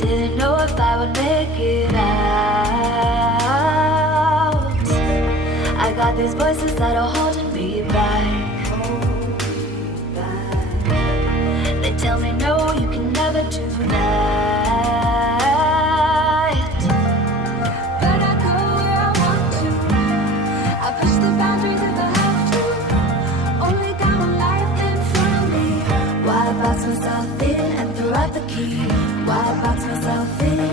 Didn't know if I would make it out. I got these voices that are holding me back. They tell me no, you can never do that. But I go where I want to. I push the boundaries if I have to. Only got one life in front of me. Why box myself in and throw out the key? Why box myself in?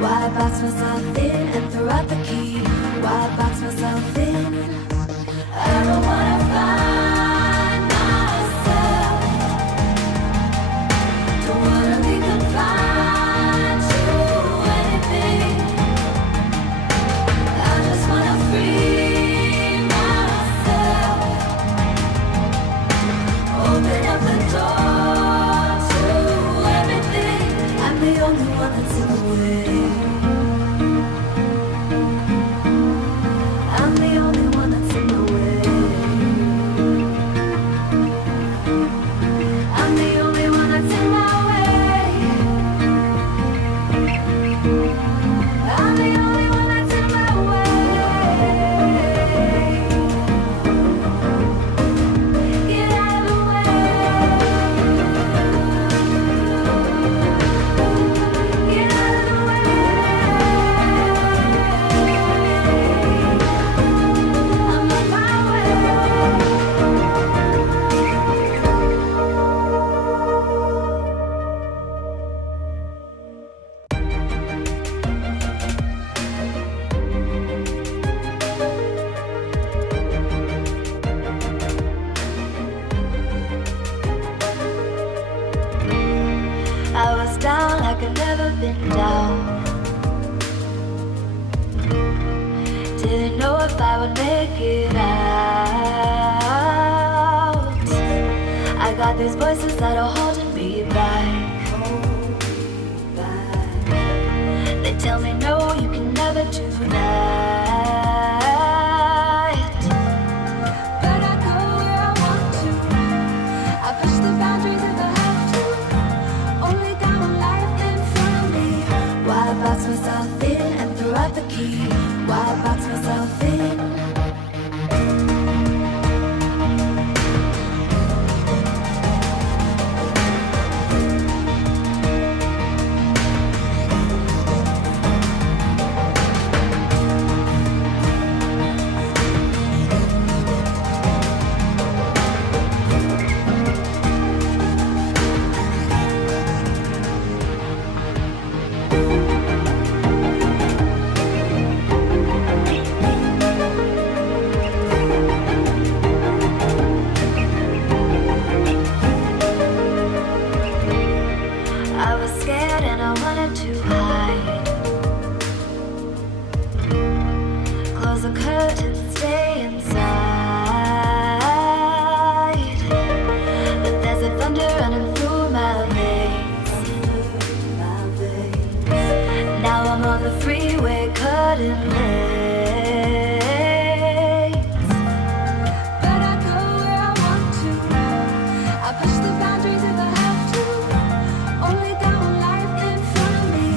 Why box myself in and throw out the key? Why box myself in? Didn't know if I would make it out. I got these voices that are holding me back. They tell me no, you can never do that. But I go where I want to. I push the boundaries if I have to. Only got one life in front of me. Why box myself in and throw out the key? Why box myself in? I was scared and I wanted to hide. Close the curtains, stay inside. But there's a thunder running through my veins. Now I'm on the freeway cutting lanes. But I go where I want to. I push the boundaries if I have to. Only got one life in front of me.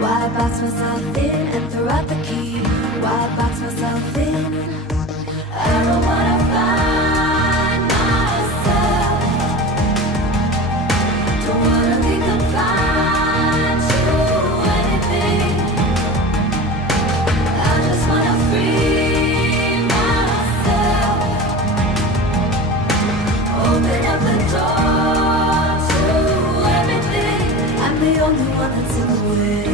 Why box myself in and throw out the key? Why box myself in? I don't wanna find myself. Don't wanna be confined to anything. I just wanna free myself. Open up the door to everything. I'm the only one that's in the way.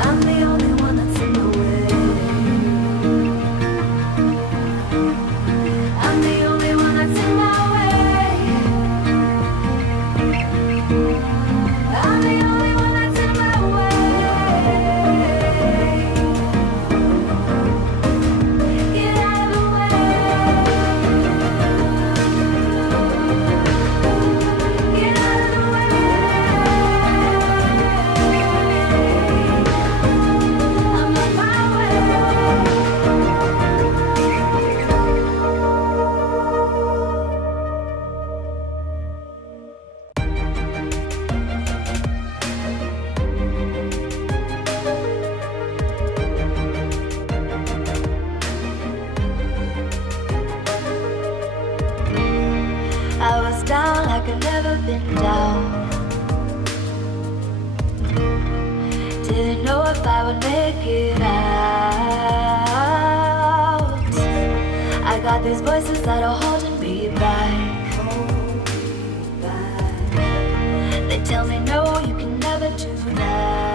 I'm the only one that's in the way. I'm the only one that's in my way. I'm the only one that's in my way. Get out of the way. Get out of the way. I'm on my way. I was down like I'd never been down. Didn't know if I would make it out. I got these voices that are holding me back. They tell me no, you can never do that.